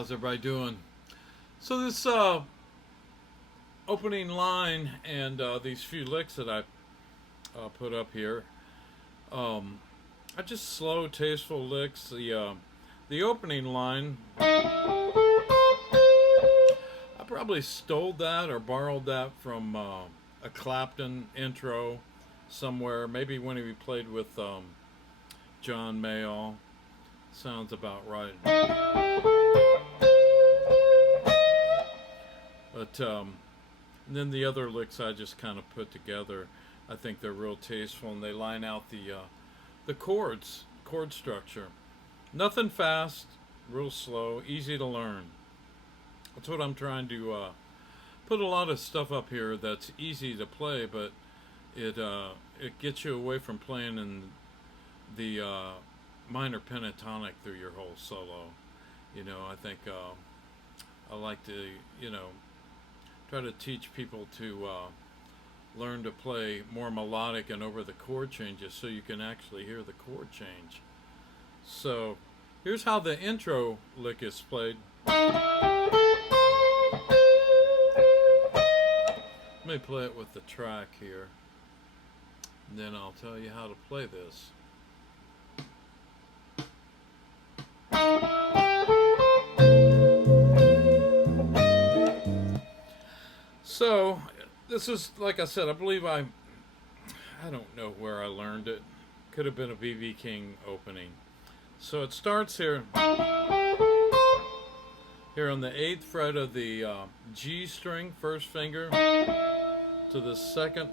how's everybody doing? So this opening line and these few licks that I put up here, are just slow, tasteful licks. The opening line, I probably stole that or borrowed that from a Clapton intro somewhere. Maybe when he played with John Mayall. Sounds about right. But and then the other licks I just kind of put together. I think they're real tasteful, and they line out the chord structure. Nothing fast, real slow, easy to learn. That's what I'm trying to put a lot of stuff up here that's easy to play, but it gets you away from playing in the minor pentatonic through your whole solo. I think I like to try to teach people to learn to play more melodic and over the chord changes, so you can actually hear the chord change. So here's how the intro lick is played. Let me play it with the track here, and then I'll tell you how to play this. So this is, like I said, I believe I don't know where I learned it. Could have been a B.B. King opening. So it starts here on the 8th fret of the G string, first finger, to the 2nd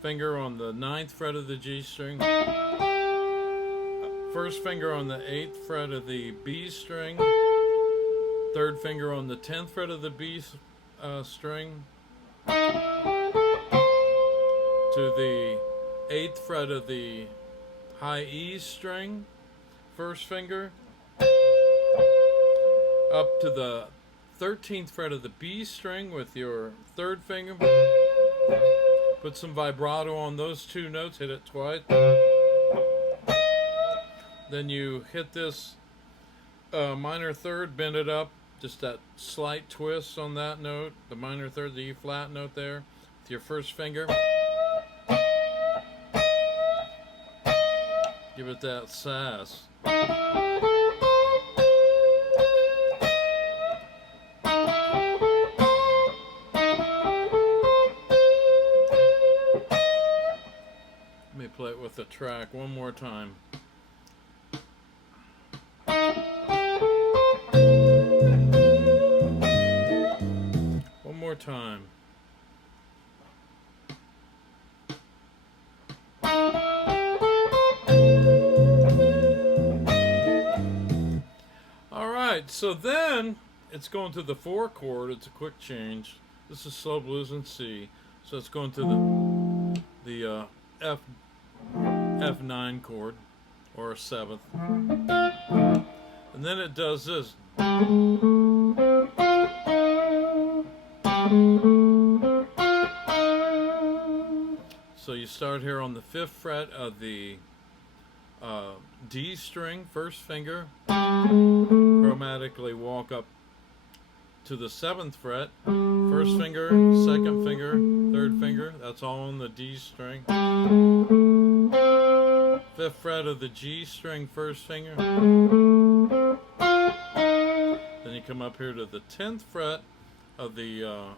finger on the 9th fret of the G string, first finger on the 8th fret of the B string, 3rd finger on the 10th fret of the B string, to the 8th fret of the high E string, first finger, up to the 13th fret of the B string with your 3rd finger. Put some vibrato on those two notes, hit it twice. Then you hit this minor third, bend it up, just that slight twist on that note, the minor third, the E flat note there, with your first finger. Give it that sass. Let me play it with the track one more time. One more time. Alright, so then it's going to the 4 chord. It's a quick change. This is slow blues in C. So it's going to the F9 chord, or a 7th. And then it does this. So you start here on the 5th fret of the D string, first finger, chromatically walk up to the 7th fret, first finger, 2nd finger, 3rd finger, that's all on the D string, 5th fret of the G string, first finger, then you come up here to the 10th fret of the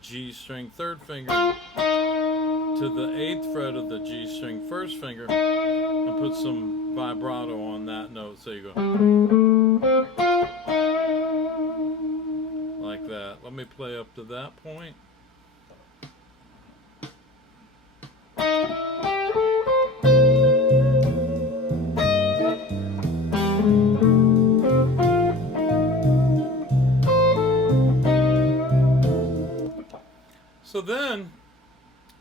G string, 3rd finger, to the 8th fret of the G string, first finger, and put some vibrato on that note, so you go like that. Let me play up to that point. So then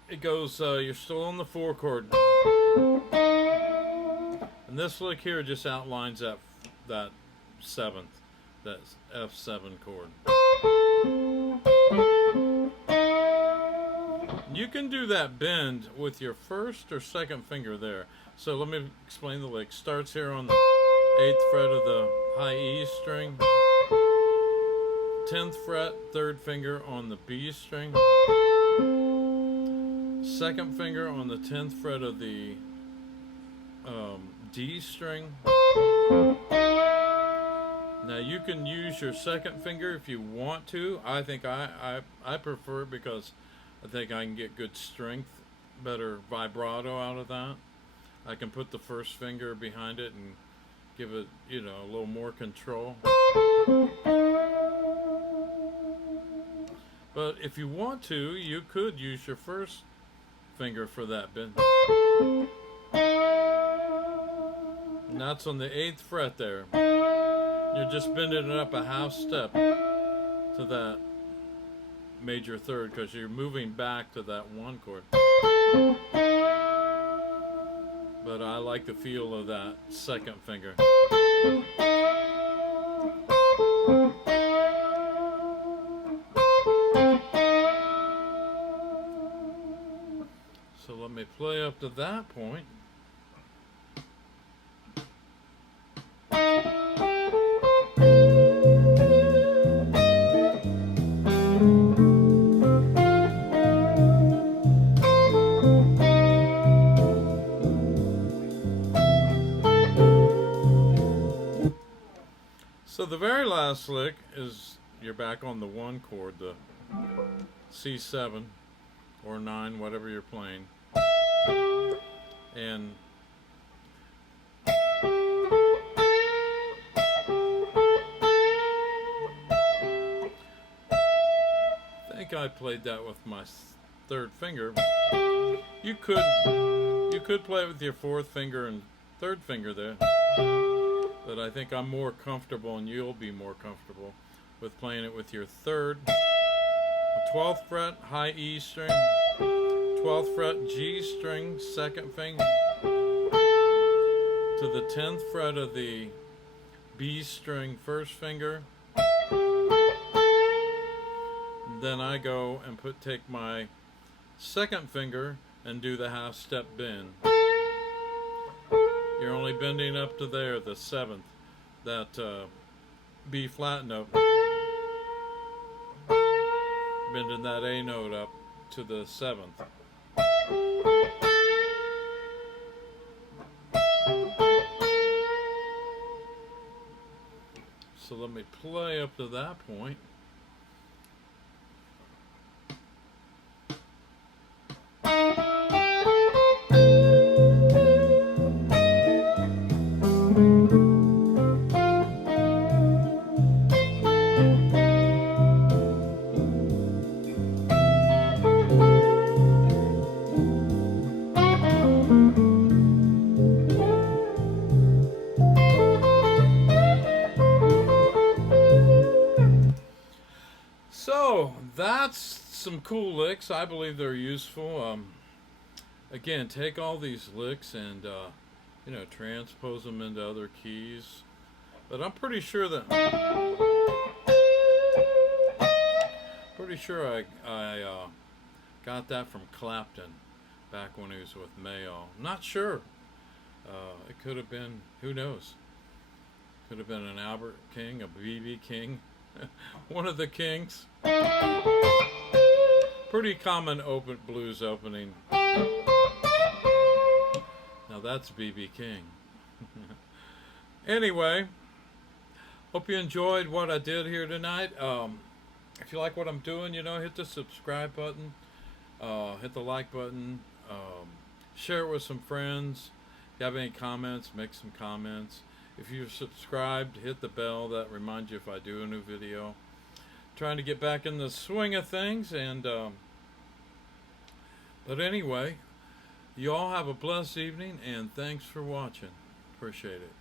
it goes, you're still on the 4 chord. And this lick here just outlines that 7th, that F7 chord. You can do that bend with your first or second finger there. So let me explain the lick. Starts here on the 8th fret of the high E string, 10th fret, 3rd finger on the B string, 2nd finger on the 10th fret of the D string. Now you can use your 2nd finger if you want to. I think I prefer it because I think I can get good strength, better vibrato out of that. I can put the 1st finger behind it and give it, you know, a little more control. But if you want to, you could use your 1st finger for that bend. And that's on the 8th fret there. You're just bending it up a half step to that major 3rd because you're moving back to that 1 chord. But I like the feel of that 2nd finger. So let me play up to that point. So the very last lick is you're back on the 1 chord, the C7 or 9, whatever you're playing. And I think I played that with my 3rd finger. You could play it with your 4th finger and 3rd finger there. But I think I'm more comfortable, and you'll be more comfortable with playing it with your 3rd, 12th fret, high E string, 12th fret, G string, 2nd finger, to the 10th fret of the B string, 1st finger. Then I go and take my 2nd finger and do the half step bend. You're only bending up to there, the 7th, that B flat note. Bending that A note up to the 7th. So let me play up to that point. So that's some cool licks. I believe they're useful. Again, take all these licks and you know, transpose them into other keys. But I'm pretty sure that I got that from Clapton back when he was with Mayo. I'm not sure. It could have been, who knows? Could have been an Albert King, a B.B. King, one of the Kings. Pretty common blues opening. Now that's B.B. King. Anyway, hope you enjoyed what I did here tonight. If you like what I'm doing, you know, hit the subscribe button, hit the like button, share it with some friends. If you have any comments, make some comments. If you're subscribed, hit the bell. That reminds you if I do a new video. Trying to get back in the swing of things. And but anyway, you all have a blessed evening, and thanks for watching. Appreciate it.